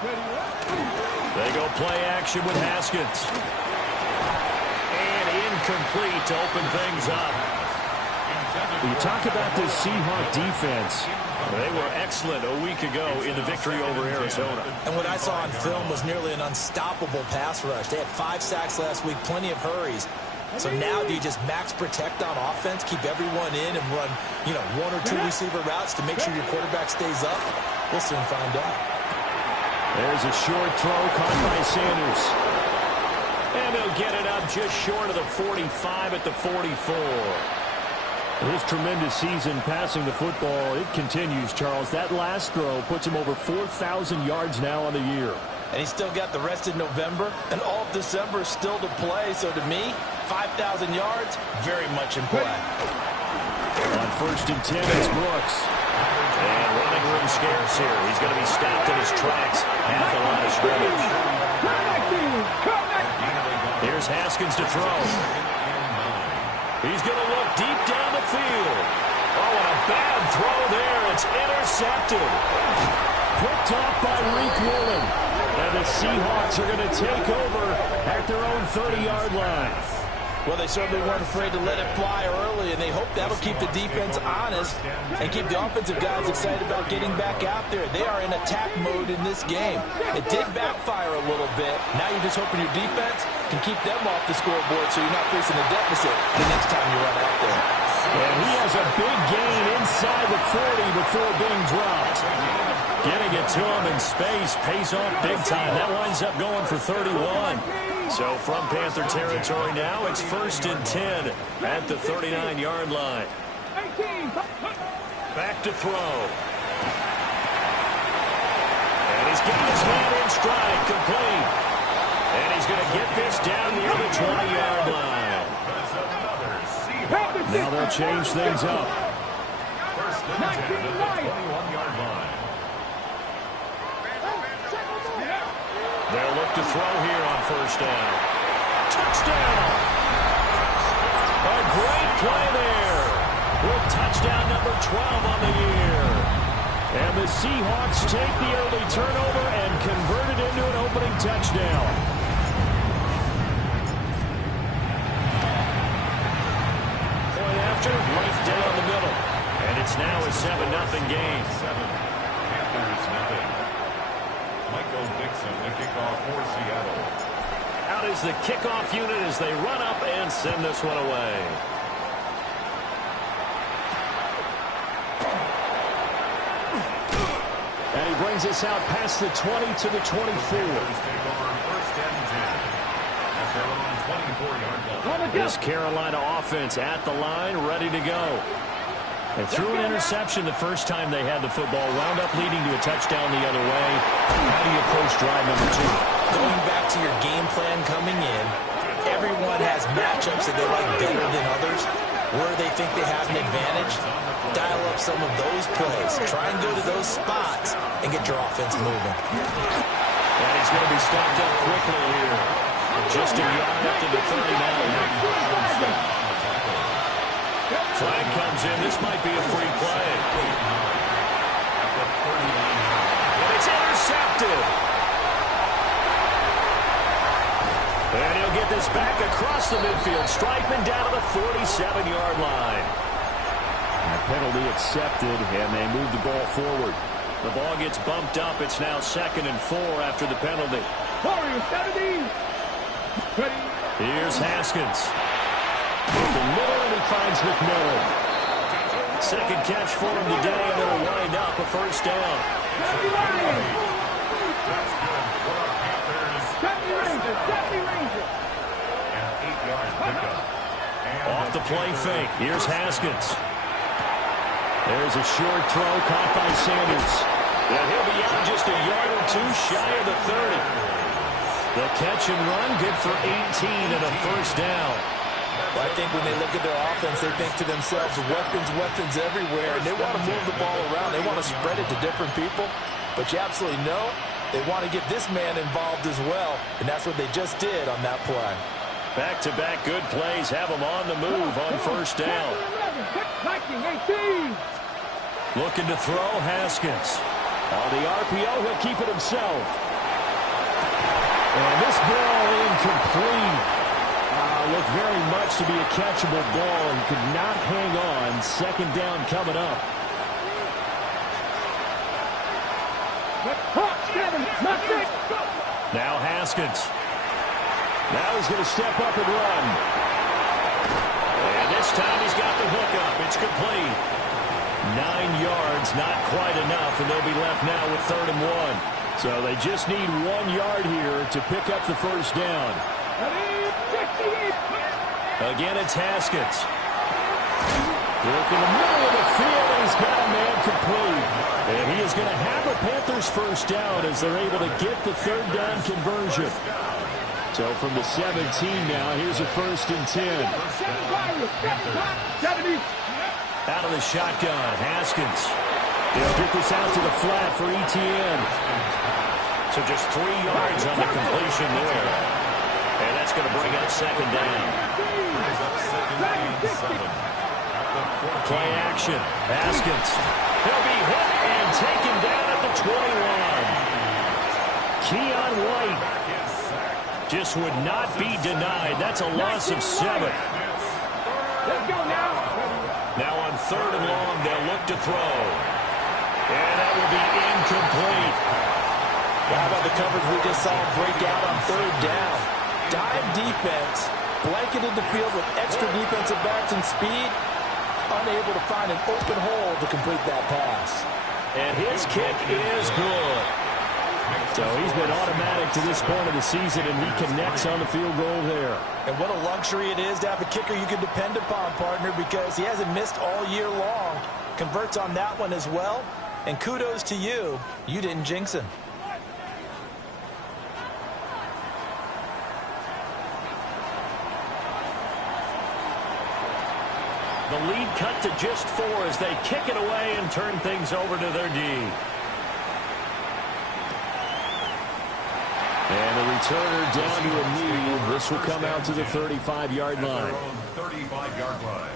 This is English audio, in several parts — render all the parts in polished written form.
They go play action with Haskins. And incomplete to open things up. When you talk about this Seahawk defense, they were excellent a week ago in the victory over Arizona. And what I saw on film was nearly an unstoppable pass rush. They had 5 sacks last week, plenty of hurries. So now do you just max protect on offense, keep everyone in and run, 1 or 2 receiver routes to make sure your quarterback stays up? We'll soon find out. There's a short throw caught by Sanders. And he'll get it up just short of the 45 at the 44. His tremendous season passing the football, it continues, Charles. That last throw puts him over 4,000 yards now on the year. And he's still got the rest of November and all of December still to play. So to me, 5,000 yards, very much in play. On 1st and 10, it's Brooks. And running room scarce here. He's going to be stopped in his tracks at the line of scrimmage. Here's Haskins to throw. He's going to look deep down the field. Oh, and a bad throw there. It's intercepted. Picked off by Reek Woolen. And the Seahawks are going to take over at their own 30-yard line. Well, they certainly weren't afraid to let it fly early, and they hope that'll keep the defense honest and keep the offensive guys excited about getting back out there. They are in attack mode in this game. It did backfire a little bit. Now you're just hoping your defense can keep them off the scoreboard so you're not facing a deficit the next time you run out there. And he has a big gain inside the 40 before being dropped. Getting it to him in space pays off big time. That winds up going for 31. So from Panther territory now, it's 1st and 10 at the 39-yard line. Back to throw. And he's getting his man in stride, complete. And he's going to get this down near the 20-yard line. Now they'll change things up. 1st and 10 at the 21-yard line. They'll look to throw here on 1st down. Touchdown! A great play there with touchdown number 12 on the year. And the Seahawks take the early turnover and convert it into an opening touchdown. Point after, right down the middle. And it's now a 7-0 game. 7. Panthers nothing. Michael Dixon, the kickoff for Seattle. Out is the kickoff unit as they run up and send this one away. And he brings us out past the 20 to the 24. Take over 1st and 10 at their own 24-yard line. This Carolina offense at the line, ready to go. They threw an interception the first time they had the football, wound up leading to a touchdown the other way. How do you approach drive number 2? Going back to your game plan coming in, everyone has matchups that they like better than others. Where they think they have an advantage, dial up some of those plays. Try and go to those spots and get your offense moving. And he's going to be stopped up quickly here. Just a yard up to the 39. Flag comes in. This might be a free play. And it's intercepted. And he'll get this back across the midfield. Strikeman down to the 47-yard line. A penalty accepted, and they move the ball forward. The ball gets bumped up. It's now 2nd and 4 after the penalty. Here's Haskins. In the middle, and he finds McMillan. Second catch for him today, and it'll wind up a 1st down. Off the play fake. Here's Haskins. There's a short throw caught by Sanders. And he'll be out just a yard or 2 shy of the 30. The catch and run, good for 18 and a 1st down. Well, I think when they look at their offense, they think to themselves, weapons everywhere, and they want to move the ball around. They want to spread it to different people, but you absolutely know they want to get this man involved as well, and that's what they just did on that play. Back-to-back good plays have them on the move on 1st down. Looking to throw, Haskins. On the RPO, he'll keep it himself. And this ball incomplete. Looked very much to be a catchable ball and could not hang on. Second down coming up. Now Haskins. Now he's going to step up and run. And this time he's got the hook up. It's complete. 9 yards, not quite enough, and they'll be left now with 3rd and 1. So they just need 1 yard here to pick up the first down. Again, it's Haskins. Look in the middle of the field, and he's got a man complete. And he is going to have a Panthers first down as they're able to get the 3rd down conversion. So from the 17 now, here's a 1st and 10. Out of the shotgun, Haskins. They'll get this out to the flat for ETN. So just 3 yards on the completion there. And that's going to bring up 2nd down. Play action. Haskins. He'll be hit and taken down at the 21. Keon White just would not be denied. That's a loss of 7. Let's go now. Now on 3rd and long, they'll look to throw. And that will be incomplete. How about the coverage we just saw break out on 3rd down? Dive defense, blanketed the field with extra defensive backs and speed, unable to find an open hole to complete that pass. And his kick is good. So he's been automatic to this point of the season, and he connects on the field goal there. And what a luxury it is to have a kicker you can depend upon, partner, because he hasn't missed all year long. Converts on that one as well. And kudos to you. You didn't jinx him. The lead cut to just 4 as they kick it away and turn things over to their D. And the returner down to a knee. This will come out to the 35-yard line. 35-yard line.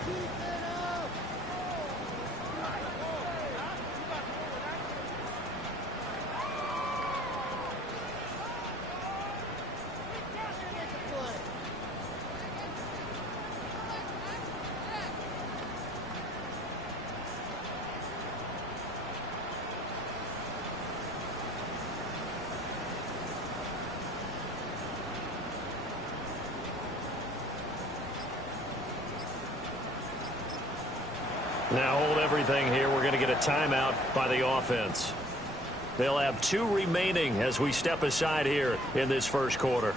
Now hold everything here. We're going to get a timeout by the offense. They'll have 2 remaining as we step aside here in this first quarter.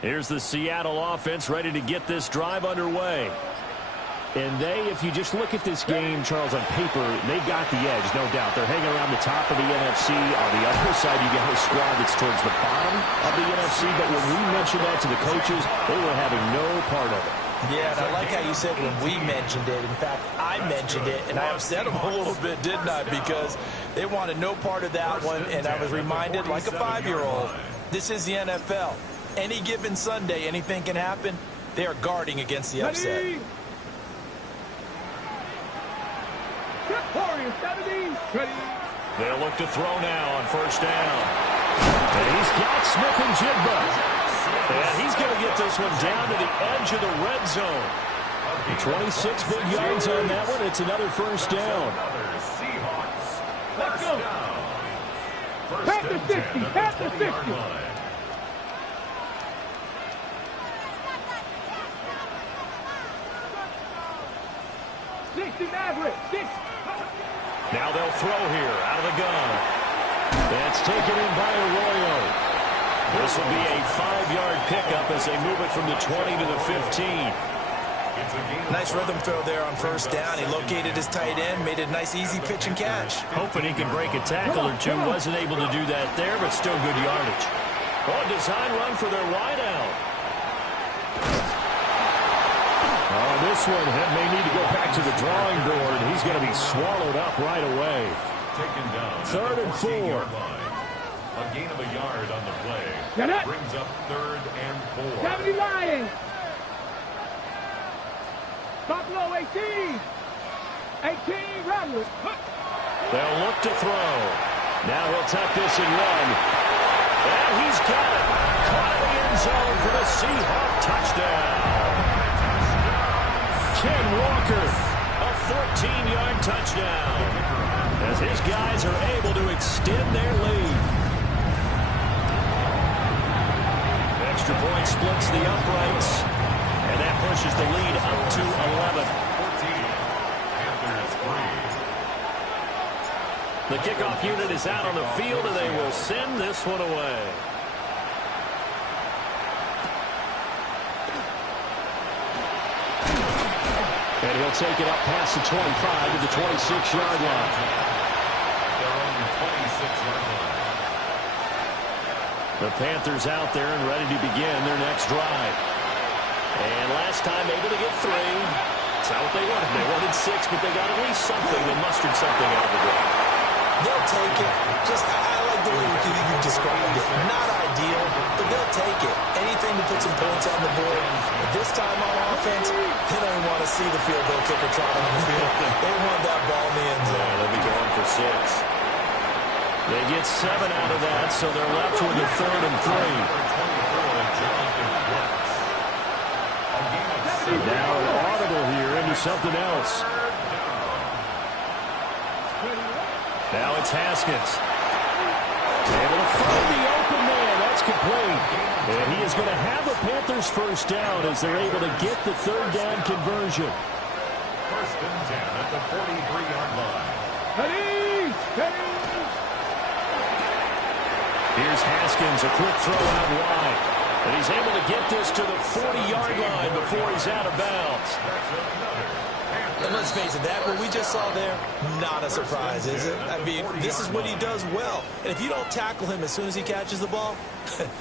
Here's the Seattle offense ready to get this drive underway. And if you just look at this game, Charles, on paper, they've got the edge, no doubt. They're hanging around the top of the NFC. On the other side, you got a squad that's towards the bottom of the NFC. But when we mentioned that to the coaches, they were having no part of it. Yeah, and I like how you said when we mentioned it. In fact, I mentioned it, and I upset them a little bit, didn't I? Because they wanted no part of that one, and I was reminded, like a 5-year-old, this is the NFL. Any given Sunday, anything can happen. They are guarding against the upset. They'll look to throw now on 1st down. And he's got Smith and Jigba. And he's going to get this one down to the edge of the red zone. 26 big yards on that one. It's another 1st down. Let's go. Panthers 50. Panthers 50. Now they'll throw here out of the gun. That's taken in by Arroyo. This will be a 5-yard pickup as they move it from the 20 to the 15. Nice rhythm throw there on 1st down. He located his tight end, made a nice easy pitch and catch. Hoping he can break a tackle or two. Wasn't able to do that there, but still good yardage. Oh, a design run for their wideout. this one and may need to go back to the drawing board. He's going to be swallowed up right away. Taken down. 3rd and 4. A gain of a yard on the play. Brings up 3rd and 4. 70 Lions. Stop low, 18. 18, run. They'll look to throw. Now he'll tuck this and run. And he's got it. Caught in the end zone for the Seahawk touchdown. Ken Walker, a 14-yard touchdown, as his guys are able to extend their lead. Extra point splits the uprights, and that pushes the lead up to 11. 14. Panthers 3. The kickoff unit is out on the field, and they will send this one away. And he'll take it up past the 25 to the 26-yard line. Their own 26-yard line. The Panthers out there and ready to begin their next drive. And last time able to get 3. That's not what they wanted. They wanted 6, but they got at least something. They mustered something out of the drive. They'll take it. I like the way you described it. Not ideal, but they'll take it. Anything to put some points on the board. But this time on offense, they don't want to see the field goal kicker trot on the field. They want that ball in the end zone. Yeah, they'll be going for 6. They get 7 out of that, so they're left with a 3rd and 3. Now an audible here into something else. Now it's Haskins. Able to find the open man. That's complete. And he is going to have a Panthers first down as they're able to get the 3rd down conversion. 1st and 10 at the 43-yard line. Here's Haskins, a quick throw out wide. And he's able to get this to the 40-yard line before he's out of bounds. And let's face it, that what we just saw there, not a surprise, is it? I mean, this is what he does well. And if you don't tackle him as soon as he catches the ball,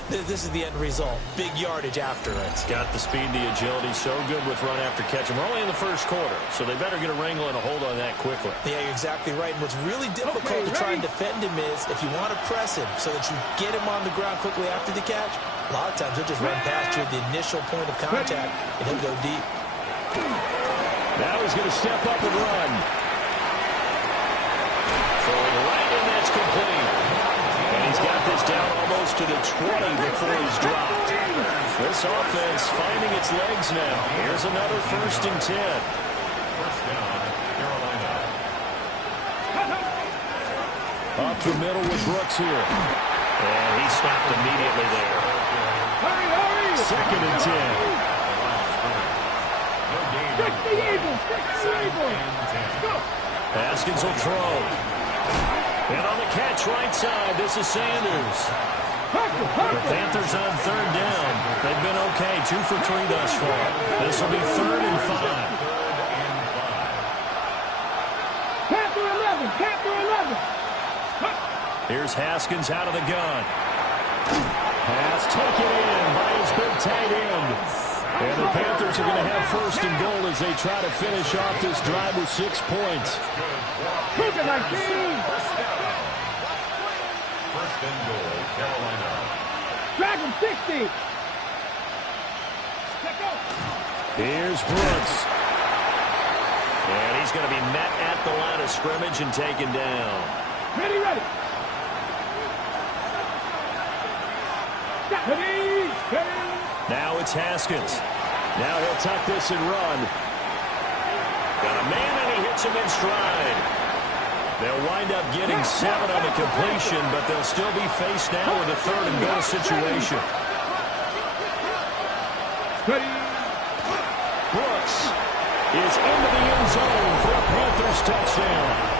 this is the end result. Big yardage after it. He's got the speed, the agility, so good with run after catch. And we're only in the first quarter, so they better get a wrangle and a hold on that quickly. Yeah, you're exactly right. And what's really difficult to try and defend him is if you want to press him so that you get him on the ground quickly after the catch, a lot of times he'll just run past you at the initial point of contact, and he'll go deep. Now he's going to step up and run. Throwing right in, that's complete. And he's got this down almost to the 20 before he's dropped. This offense finding its legs now. Here's another 1st and 10. 1st down, Carolina. Up the middle with Brooks here. And he stopped immediately there. 2nd and 10. Haskins will throw. And on the catch right side, this is Sanders. The Panthers on 3rd down. They've been okay, 2 for 3 thus far. This will be 3rd and 5. Panther 11. Here's Haskins out of the gun. Pass taken in by his big tight end. And the Panthers are going to have 1st and goal as they try to finish off this drive with 6 points. 1st and goal, Carolina. Dragon 60. Here's Brooks. And he's going to be met at the line of scrimmage and taken down. Ready. Now it's Haskins. Now he'll tuck this and run. Got a man, and he hits him in stride. They'll wind up getting 7 on the completion, but they'll still be faced now with a 3rd and goal situation. Brooks is into the end zone for a Panthers touchdown.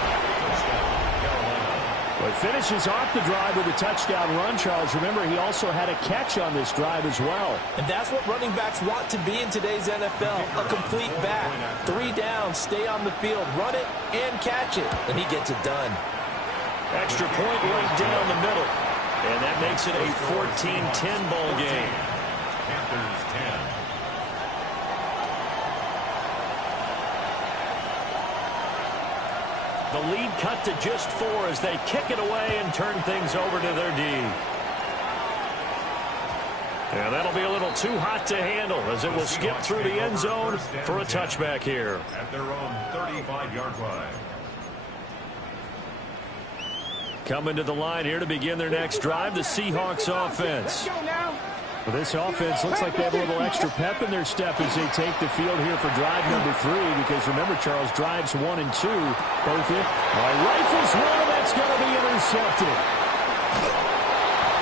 But finishes off the drive with a touchdown run, Charles. Remember, he also had a catch on this drive as well. And that's what running backs want to be in today's NFL, a complete back. 3 down, stay on the field, run it, and catch it. And he gets it done. Extra point right down the middle. And that makes it a 14-10 ball game. Panthers 10. The lead cut to just 4 as they kick it away and turn things over to their D. And that'll be a little too hot to handle as it will skip through the end zone for a touchback here. At their own 35-yard line. Coming to the line here to begin their next drive, the Seahawks offense. Well, this offense looks like they have a little extra pep in their step as they take the field here for drive number 3, because remember, Charles, drives 1 and 2 both in. Rifles one, and that's going to be intercepted.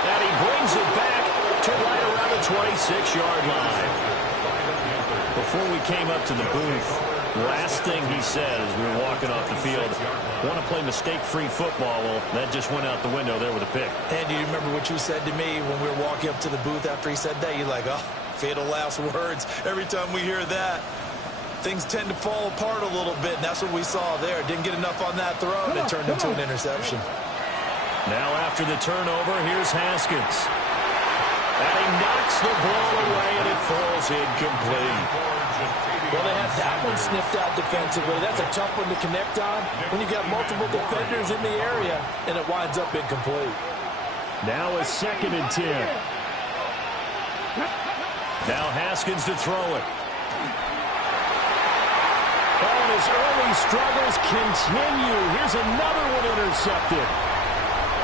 And he brings it back to right around the 26-yard line. Before we came up to the booth, last thing he said as we were walking off the field, want to play mistake-free football. Well, that just went out the window there with a pick. And do you remember what you said to me when we were walking up to the booth after he said that? You're like, oh, fatal last words. Every time we hear that, things tend to fall apart a little bit, and that's what we saw there. Didn't get enough on that throw, and it turned into an interception. Now after the turnover, here's Haskins. And he knocks the ball away, and it falls incomplete. Well, they had that one sniffed out defensively. That's a tough one to connect on when you got multiple defenders in the area, and it winds up incomplete. Now a 2nd and 10. Now Haskins to throw it. Oh, and his early struggles continue. Here's another one intercepted.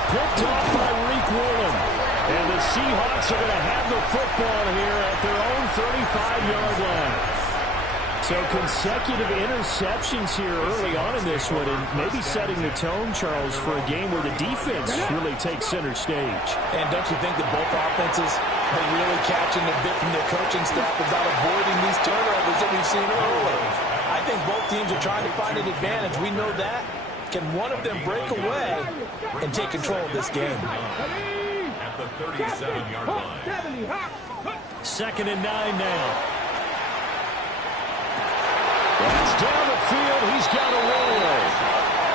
Picked off by Reek Woolen. And the Seahawks are going to have the football here at their own 35-yard line. So consecutive interceptions here early on in this one, and maybe setting the tone, Charles, for a game where the defense really takes center stage. And don't you think that both offenses are really catching the bit from their coaching staff about avoiding these turnovers that we've seen earlier? I think both teams are trying to find an advantage. We know that. Can one of them break away and take control of this game? At the 37-yard line. 2nd and 9 now. That's down the field. He's got a roll.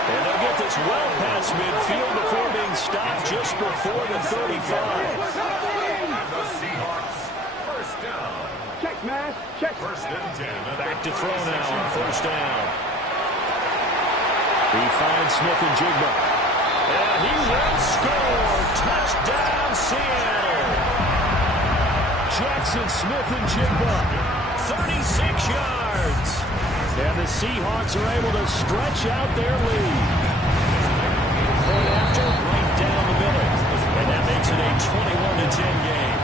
And they'll get this well past midfield before being stopped just before the 35. And the Seahawks, first down. Check, man. Check. 1st and 10. Back to throw now on 1st down. He finds Smith and Jigba. And he will score. Touchdown, Seattle. Jackson Smith and Jigba. 36 yards. And the Seahawks are able to stretch out their lead. Point after, right down the middle. And that makes it a 21-10 game.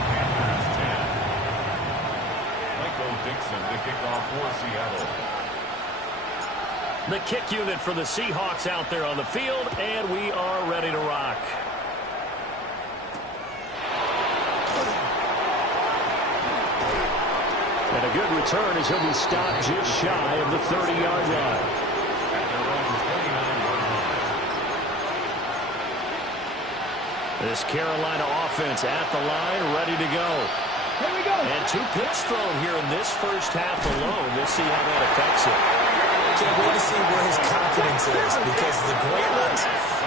Michael Dixon to kick off for Seattle. The kick unit for the Seahawks out there on the field, and we are ready to rock. And a good return as he'll be stopped just shy of the 30-yard line. This Carolina offense at the line, ready to go. Here we go. And 2 picks thrown here in this first half alone. We'll see how that affects it. Can't wait to see where his confidence is, because the great ones,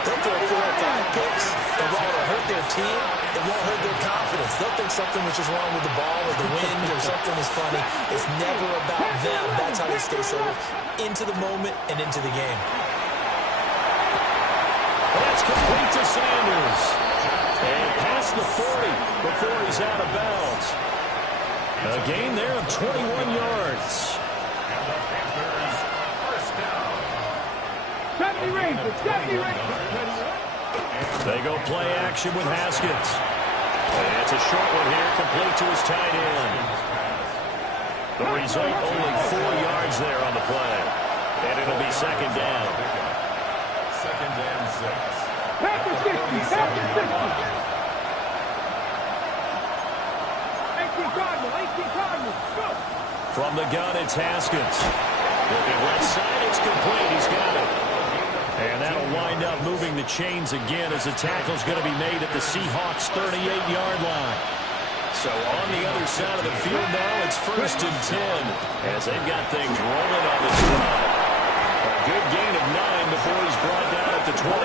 they'll throw 4 or 5 picks, and while it'll hurt their team, it won't hurt their confidence. They'll think something was just wrong with the ball or the wind or something is funny. It's never about them. That's how they stay so into the moment and into the game. That's complete to Sanders. And past the 40 before he's out of bounds. A gain there of 21 yards. And the Panthers, first down. 70 Rangers. 70 Rangers. They go play action with Haskins. And it's a short one here, complete to his tight end. The result, only 4 yards there on the play. And it'll be 2nd down. 2nd and 6. Panthers 60. Panthers 60. 18 Cardinals. 18 Cardinals. Go. From the gun, it's Haskins. Looking left side, it's complete. He's got it. And that'll wind up moving the chains again as the tackle's going to be made at the Seahawks' 38-yard line. So on the other side of the field now, it's 1st and 10 as they've got things rolling on this drive. A good gain of 9 before he's brought down at the 28.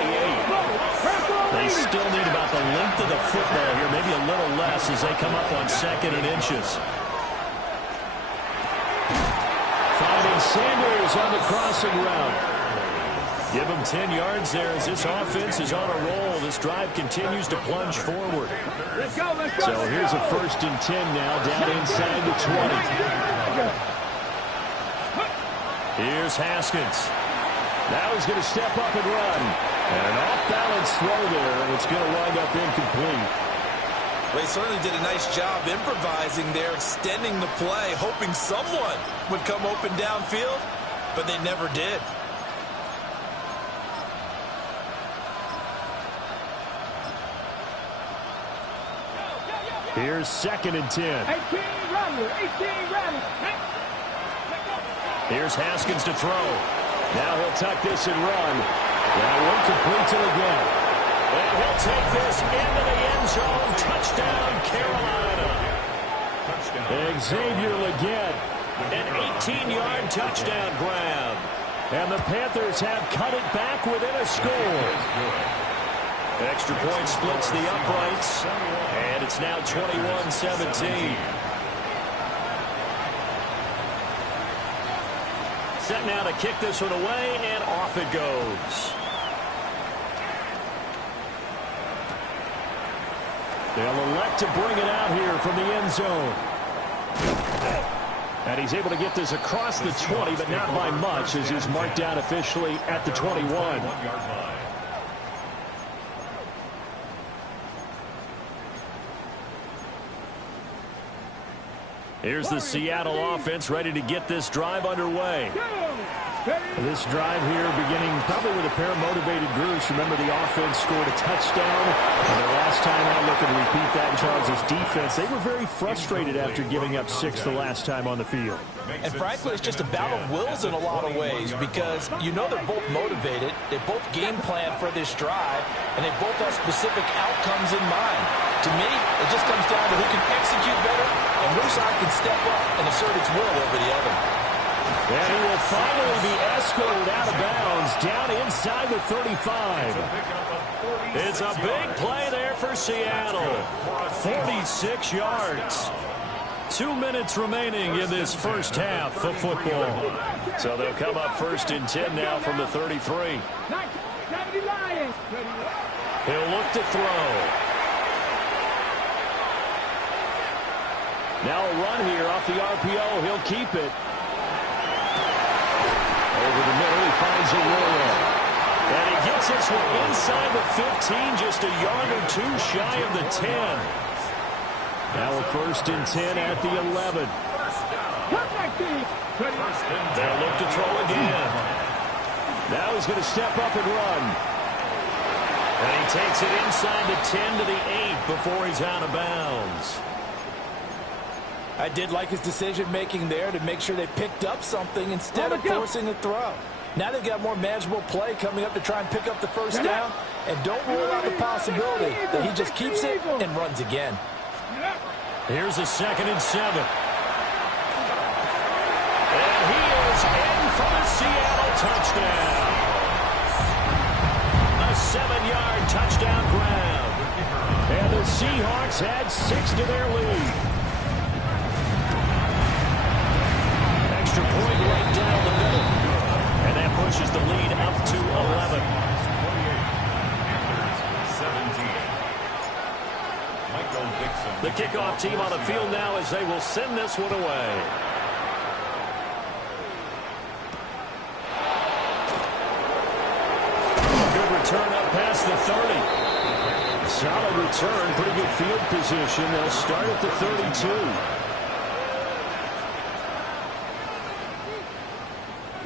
They still need about the length of the football here, maybe a little less as they come up on 2nd and inches. Finding Sanders on the crossing route. Give him 10 yards there as this offense is on a roll. This drive continues to plunge forward. So here's a 1st and 10 now down inside the 20. Here's Haskins. Now he's going to step up and run. And an off-balance throw there, and it's going to wind up incomplete. They certainly did a nice job improvising there, extending the play, hoping someone would come open downfield, but they never did. Here's 2nd and 10. 18 run. Here's Haskins to throw. Now he'll tuck this and run. That won't complete till again. And he'll take this into the end zone. Touchdown, Carolina. Xavier Legette. An 18-yard touchdown grab. And the Panthers have cut it back within a score. Extra point splits the uprights. And it's now 21-17. Set now to kick this one away, and off it goes. They'll elect to bring it out here from the end zone. And he's able to get this across the 20, but not by much, as he's marked down officially at the 21. Here's the Seattle offense ready to get this drive underway. This drive here beginning probably with a pair of motivated groups. Remember, the offense scored a touchdown. And the last time out, look and repeat that in Charles' defense. They were very frustrated after giving up 6 the last time on the field. And frankly, it's just a battle of wills in a lot of ways, because you know they're both motivated. They both game plan for this drive, and they both have specific outcomes in mind. To me, it just comes down to who can execute better and which side can step up and assert its will over the other. And he will finally be escorted out of bounds down inside the 35. It's a big play there for Seattle. 46 yards. 2 minutes remaining in this first half of football. So they'll come up 1st and 10 now from the 33. He'll look to throw. Now a run here off the RPO. He'll keep it. Over the middle, he finds Aurora. And he gets this one inside the 15, just a yard or two shy of the 10. Now a 1st and 10 at the 11. They'll look to throw again. Now he's going to step up and run. And he takes it inside the 10 to the 8 before he's out of bounds. I did like his decision-making there to make sure they picked up something instead of forcing a throw. Now they've got more manageable play coming up to try and pick up the first down, and don't rule out the possibility that he just keeps it and runs again. Here's a 2nd and 7. And he is in for the Seattle touchdown. A 7-yard touchdown grab. And the Seahawks add 6 to their lead. Extra point right down the middle. And that pushes the lead up to 11. The kickoff team on the field now as they will send this one away. Good return up past the 30. Solid return, pretty good field position. They'll start at the 32.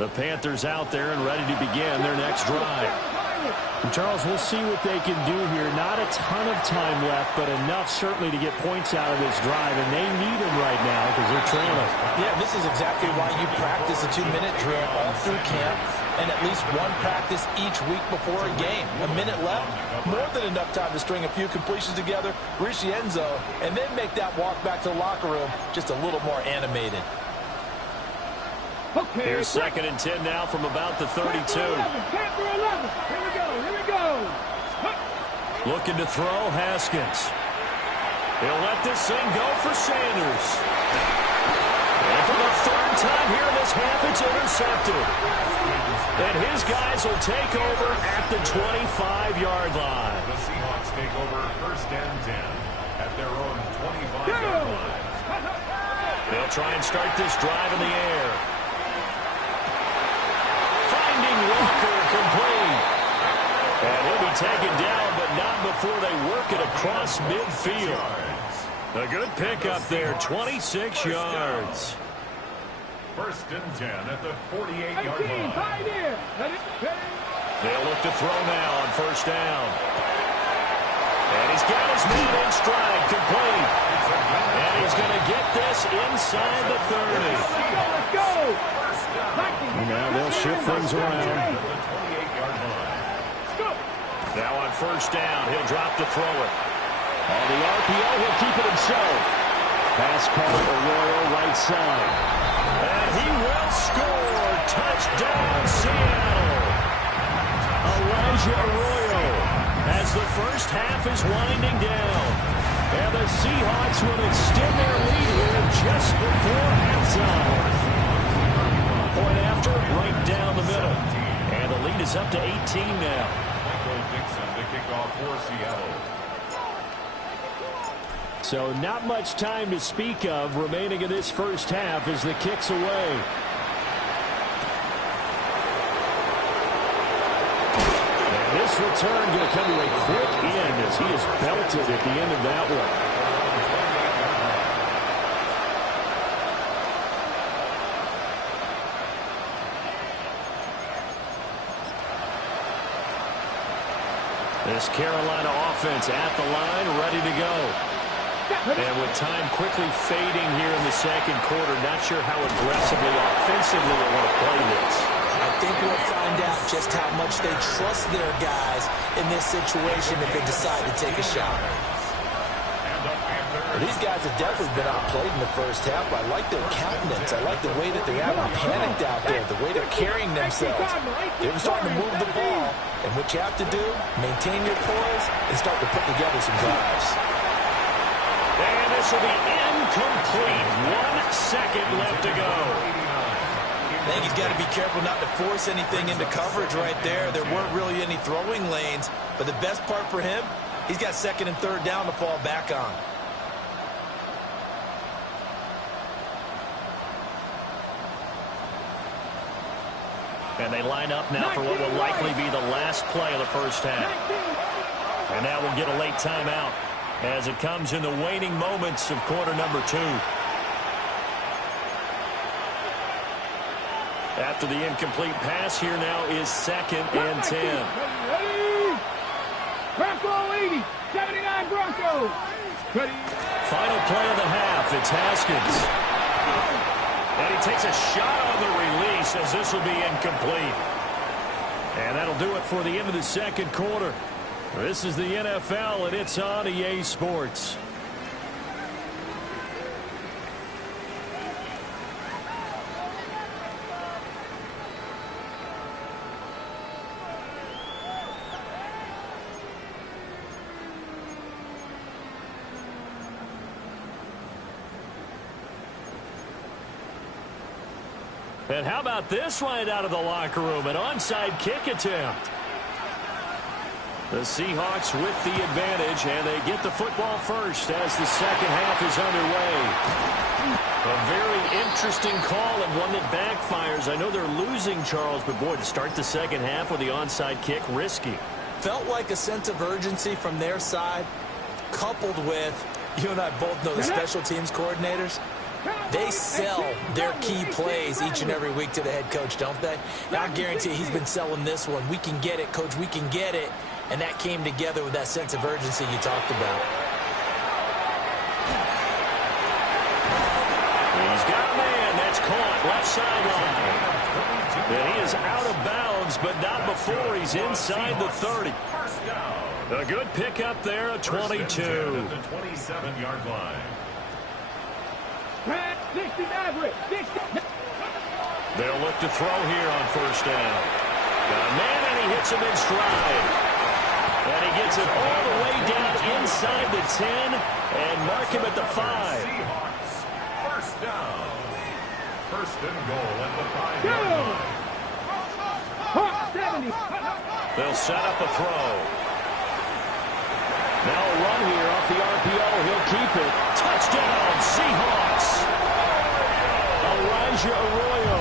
The Panthers out there and ready to begin their next drive. And Charles, we'll see what they can do here. Not a ton of time left, but enough certainly to get points out of this drive, and they need them right now because they're trailing. Yeah, this is exactly why you practice a 2-minute drill all through camp and at least one practice each week before a game. A minute left, more than enough time to string a few completions together, reach the end zone, and then make that walk back to the locker room just a little more animated. Here's 2nd and 10 now from about the 32. Here we go. Looking to throw, Haskins. He'll let this thing go for Sanders. And for the 3rd time here in this half, it's intercepted. And his guys will take over at the 25-yard line. The Seahawks take over 1st and 10 at their own 25-yard line. They'll try and start this drive in the air. Finding Walker complete. And he'll be taken down, but not before they work it across midfield. A good pickup there, 26 yards. 1st and 10 at the 48-yard line. They'll look to throw now on 1st down. And he's got his man in stride, complete. And he's going to get this inside the 30. Let's go! Now they'll shift things around. Now on 1st down, he'll drop to throw it. On the RPO, he'll keep it himself. Pass call Arroyo right side. And he will score. Touchdown, Seattle. Elijah Arroyo as the first half is winding down. And the Seahawks will extend their lead here just before halftime. Point after, right down the middle. And the lead is up to 18 now. Dixon to kick off for Seattle. So not much time to speak of remaining in this first half as the kick's away. And this return going to come to a quick end as he is belted at the end of that one. This Carolina offense at the line, ready to go. And with time quickly fading here in the second quarter, not sure how aggressively, offensively they want to play this. I think we'll find out just how much they trust their guys in this situation if they decide to take a shot. Well, these guys have definitely been outplayed in the first half. I like their countenance. I like the way that they're acting panicked out there, the way they're carrying themselves. They're starting to move the ball. And what you have to do, maintain your poise and start to put together some drives. And this will be incomplete. 1 second left to go. I think he's got to be careful not to force anything into coverage right there. There weren't really any throwing lanes. But the best part for him, he's got 2nd and 3rd down to fall back on. And they line up now for what will likely be the last play of the first half. And now we'll get a late timeout as it comes in the waning moments of quarter number 2. After the incomplete pass, here now is 2nd and 10. Bronco 80, 79 Broncos. Final play of the half. It's Haskins. And he takes a shot on the release as this will be incomplete. And that'll do it for the end of the second quarter. This is the NFL, and it's on EA Sports. And how about this right out of the locker room? An onside kick attempt. The Seahawks with the advantage, and they get the football first as the second half is underway. A very interesting call and one that backfires. I know they're losing, Charles, but boy, to start the second half with the onside kick, risky. Felt like a sense of urgency from their side, coupled with, you and I both know the special teams coordinators. They sell their key plays each and every week to the head coach, don't they? And I guarantee he's been selling this one. We can get it, coach, we can get it. And that came together with that sense of urgency you talked about. He's got a man that's caught left sideline. And he is out of bounds, but not before he's inside the 30. A good pickup there at 22. At the 27-yard line. 60 Maverick, 60. They'll look to throw here on first down. Got a man, and he hits him in stride. And he gets it all the way down inside the 10 and mark him at the 5. Seahawks, first down. 1st and goal at the 5-yard line. They'll set up a throw. Now a run here off the RPO. He'll keep it. Touchdown, Seahawks. Elijah Arroyo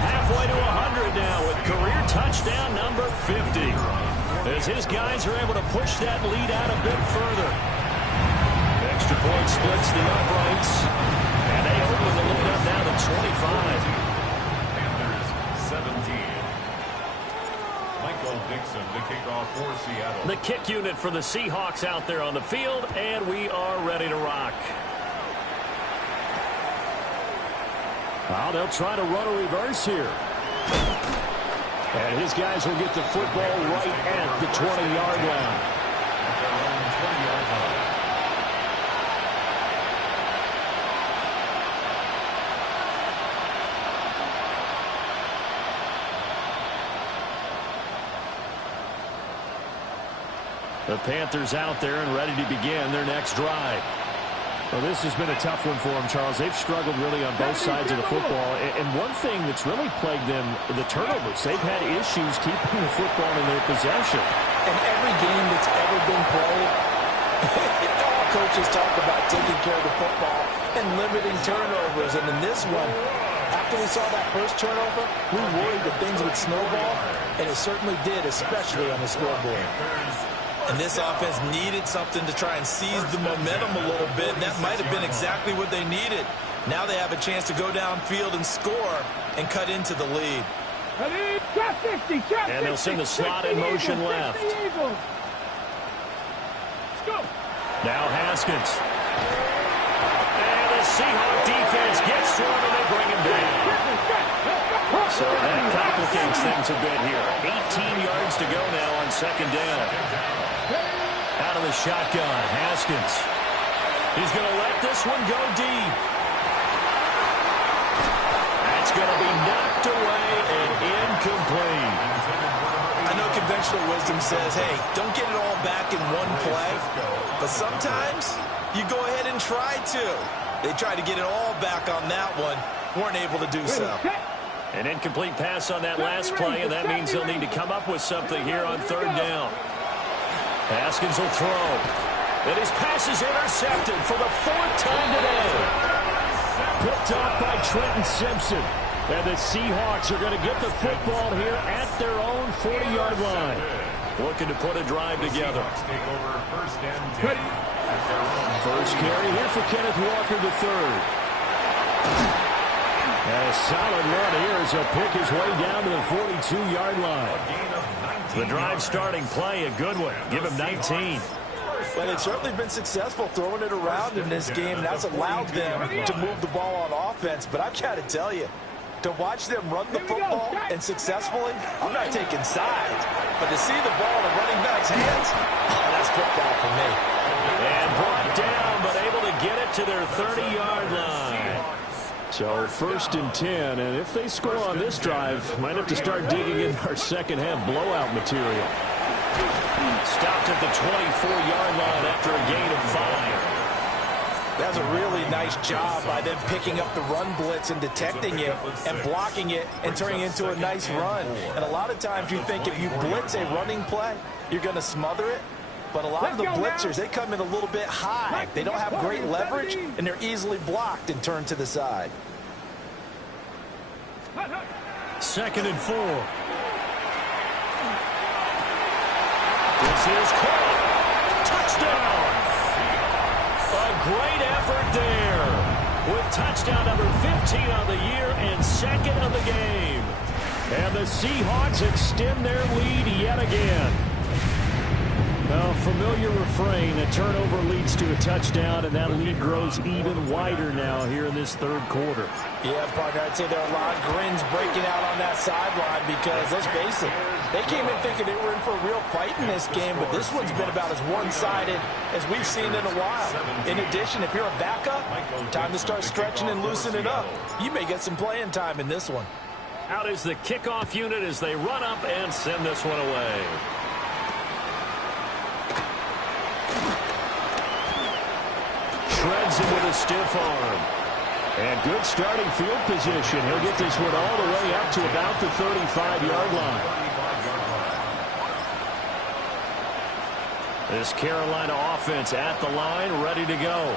Halfway to 100 now with career touchdown number 50. As his guys are able to push that lead out a bit further. Extra point splits the uprights. And they open the lead up now to 25. Panthers 17. Michael Dixon, the kickoff for Seattle. The kick unit for the Seahawks out there on the field, and we are ready to rock. Well, they'll try to run a reverse here. And his guys will get the football right at the 20-yard line. At their own 20-yard line. The Panthers out there and ready to begin their next drive. Well, this has been a tough one for them, Charles. They've struggled really on both sides of the football. And one thing that's really plagued them, the turnovers. They've had issues keeping the football in their possession. In every game that's ever been played, all coaches talk about taking care of the football and limiting turnovers. And in this one, after we saw that first turnover, we worried that things would snowball, and it certainly did, especially on the scoreboard. And this offense needed something to try and seize the momentum a little bit, and that might have been exactly what they needed. Now they have a chance to go downfield and score and cut into the lead. And they'll send the slot in motion left. Now Haskins. And the Seahawks defense gets to him, and they bring him down. So that complicates things a bit here. 18 yards to go now on second down. Out of the shotgun, Haskins. He's going to let this one go deep. That's going to be knocked away and incomplete. I know conventional wisdom says, hey, don't get it all back in one play. But sometimes you go ahead and try to. They tried to get it all back on that one. Weren't able to do so. An incomplete pass on that last play, and that means they'll need to come up with something here on third down. Haskins will throw. And his pass is intercepted for the fourth time today. Picked off by Trenton Simpson. And the Seahawks are going to get the football here at their own 40-yard line. Looking to put a drive together. Take over first and 10. First carry here for Kenneth Walker III. And a solid run here as he'll pick his way down to the 42-yard line. The drive starting play, a good one. Give him 19. Well, they've certainly been successful throwing it around in this game, and that's allowed them to move the ball on offense. But I've got to tell you, to watch them run the football and successfully, I'm not taking sides. But to see the ball in the running back's hands, that's football for me. And brought down, but able to get it to their 30-yard line. So first and 10, and if they score on this drive, might have to start digging in our second half blowout material. Stopped at the 24-yard line after a gain of 5. That's a really nice job by them picking up the run blitz and detecting it and blocking it and turning it into a nice run. And a lot of times you think if you blitz a running play, you're going to smother it. But a lot of the blitzers, they come in a little bit high. They don't have great leverage, and they're easily blocked and turned to the side. Second and 4. This is caught. Touchdown. A great effort there. With touchdown number 15 on the year and second of the game. And the Seahawks extend their lead yet again. Well, familiar refrain, a turnover leads to a touchdown, and that lead grows even wider now here in this third quarter. Yeah, partner, I'd say there are a lot of grins breaking out on that sideline because, let's face it, they came in thinking they were in for a real fight in this game, but this one's been about as one-sided as we've seen in a while. In addition, if you're a backup, time to start stretching and loosening up. You may get some playing time in this one. Out is the kickoff unit as they run up and send this one away. Shreds him with a stiff arm. And good starting field position. He'll get this one all the way up to about the 35-yard line. This Carolina offense at the line, ready to go.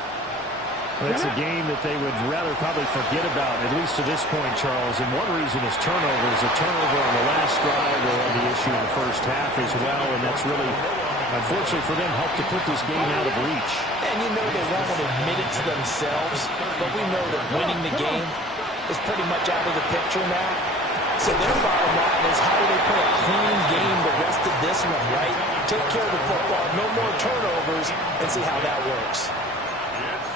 It's a game that they would rather probably forget about, at least to this point, Charles. And one reason is turnovers. A turnover on the last drive will be the issue in the first half as well, and that's really, unfortunately for them, helped to put this game out of reach. And you know they won't admit it to themselves, but we know that winning the game is pretty much out of the picture now. So their bottom line is, how do they play a clean game the rest of this one, right? Take care of the football, no more turnovers, and see how that works.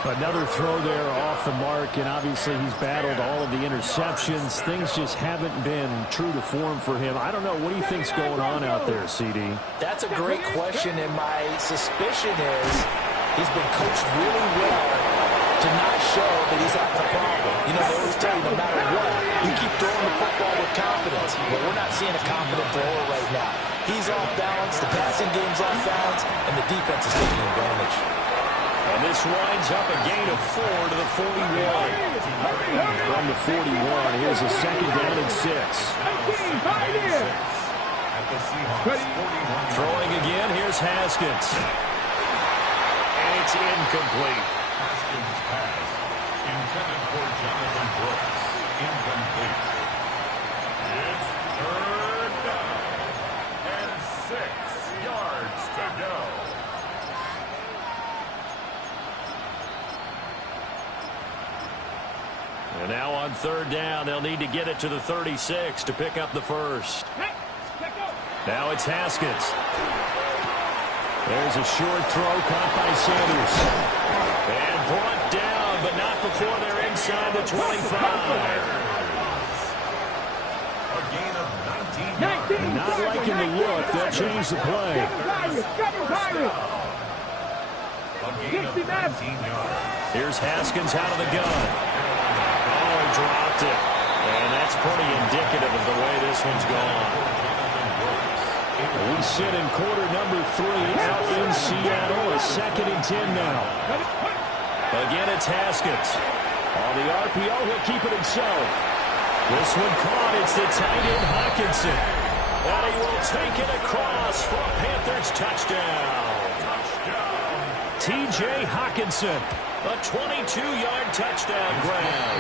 Another throw there off the mark, and obviously he's battled all of the interceptions. Things just haven't been true to form for him. I don't know. What do you think's going on out there, CD? That's a great question, and my suspicion is he's been coached really well to not show that he's having a problem. You know, they always tell you no matter what, you keep throwing the football with confidence. But we're not seeing a confident thrower right now. He's off balance, the passing game's off balance, and the defense is taking advantage. And this winds up a gain of 4 to the 41. From the 41, here's a second down and 6. Throwing again, here's Haskins. And it's incomplete. Haskins' pass intended for Jonathan Brooks. Incomplete. It's third down and 6 yards to go. And now on third down, they'll need to get it to the 36 to pick up the first. Now it's Haskins. There's a short throw caught by Sanders. And brought down, but not before they're inside the 25. A gain of 19 yards. Not liking the look. They'll change the play. A gain of 19 yards. Here's Haskins out of the gun. Oh, he dropped it. And that's pretty indicative of the way this one's gone. We sit in quarter number 3 out in Seattle. A 2nd and 10 now. Again, it's Haskins. On the RPO, he'll keep it himself. This one caught. It's the tight end Hockenson. And he will take it across for a Panthers touchdown. T.J. Hockenson. A 22-yard touchdown grab.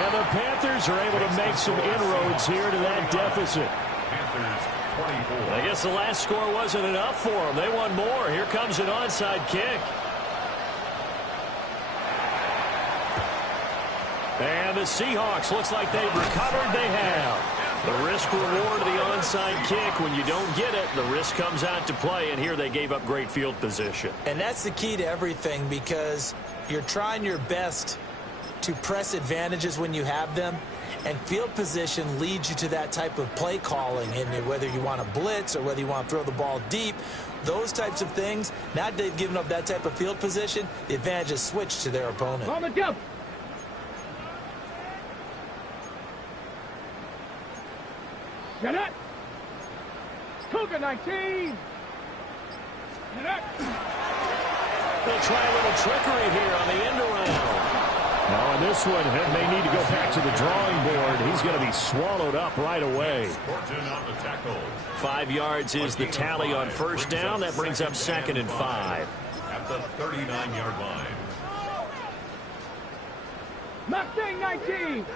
And the Panthers are able to make some inroads here to that deficit. Panthers 24. I guess the last score wasn't enough for them. They won more. Here comes an onside kick. And the Seahawks, looks like they've recovered. They have. The risk-reward of the onside kick. When you don't get it, the risk comes out to play. And here they gave up great field position. And that's the key to everything, because you're trying your best to press advantages when you have them. And field position leads you to that type of play calling. And whether you want to blitz or whether you want to throw the ball deep, those types of things, now that they've given up that type of field position, the advantage is switched to their opponent. On the jump. Get it. Cougar 19. Get it. They'll try a little trickery here on the end around. Now on this one, he may need to go back to the drawing board. He's going to be swallowed up right away. 5 yards is the tally on first down. That brings up 2nd and 5. At the 39-yard line. Mustang 19.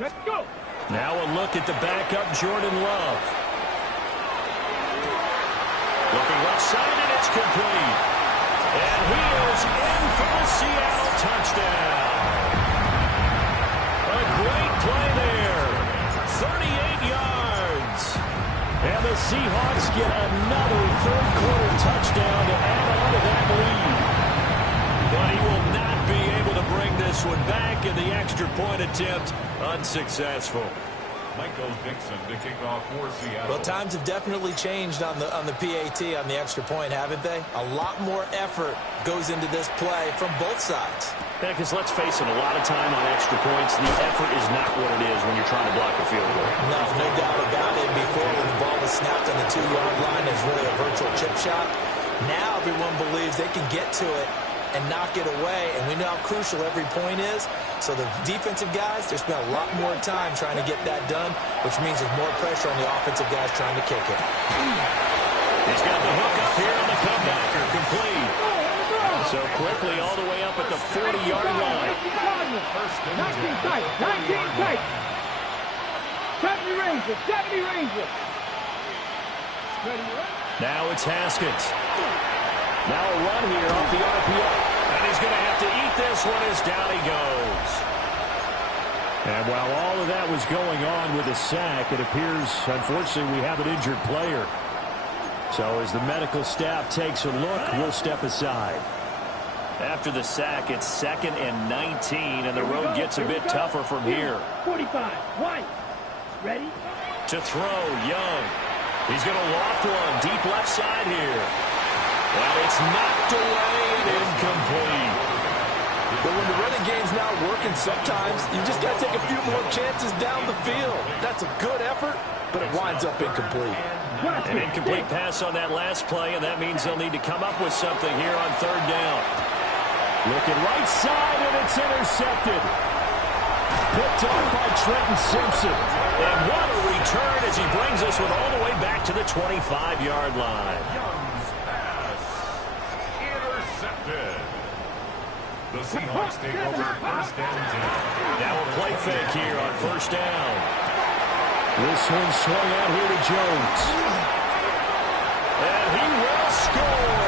Let's go. Now a look at the backup, Jordan Love. Looking left side, and it's complete. And he is in for the Seattle touchdown. A great play there. 38 yards. And the Seahawks get another third-quarter touchdown to add on to that lead. But he will not be able to bring this one back, and the extra point attempt unsuccessful. Michael Dixon to kick off for Seattle. Well, times have definitely changed on the PAT, on the extra point, haven't they? A lot more effort goes into this play from both sides. Yeah, because let's face it, a lot of time on extra points, the effort is not what it is when you're trying to block a field goal. No doubt about it. Before, when the ball was snapped on the 2-yard line, there's really a virtual chip shot. Now everyone believes they can get to it and knock it away, and we know how crucial every point is. So the defensive guys, they spend a lot more time trying to get that done, which means there's more pressure on the offensive guys trying to kick it. He's got the hook up here on the comebacker, complete. So quickly all the way up at the 40-yard line. 19 tight, 19 tight. 70 Rangers, 70 Rangers. Now it's Haskins. Now a run here off the RPO. And he's going to have to eat this one as down he goes. And while all of that was going on with a sack, it appears, unfortunately, we have an injured player. So as the medical staff takes a look, we'll step aside. After the sack, it's 2nd and 19, and the road gets a bit tougher from here. 45, White. Ready? To throw, Young. He's going to loft one deep left side here. And it's knocked away and incomplete. But when the running game's not working, sometimes you just got to take a few more chances down the field. That's a good effort, but it winds up incomplete. An incomplete pass on that last play, and that means they'll need to come up with something here on 3rd down. Looking right side, and it's intercepted. Picked off by Trenton Simpson. And what a return as he brings us with all the way back to the 25-yard line. Young's pass intercepted. The Seahawks take over 1st and 10. Now a play fake here on 1st down. This one swung out here to Jones. And he will score.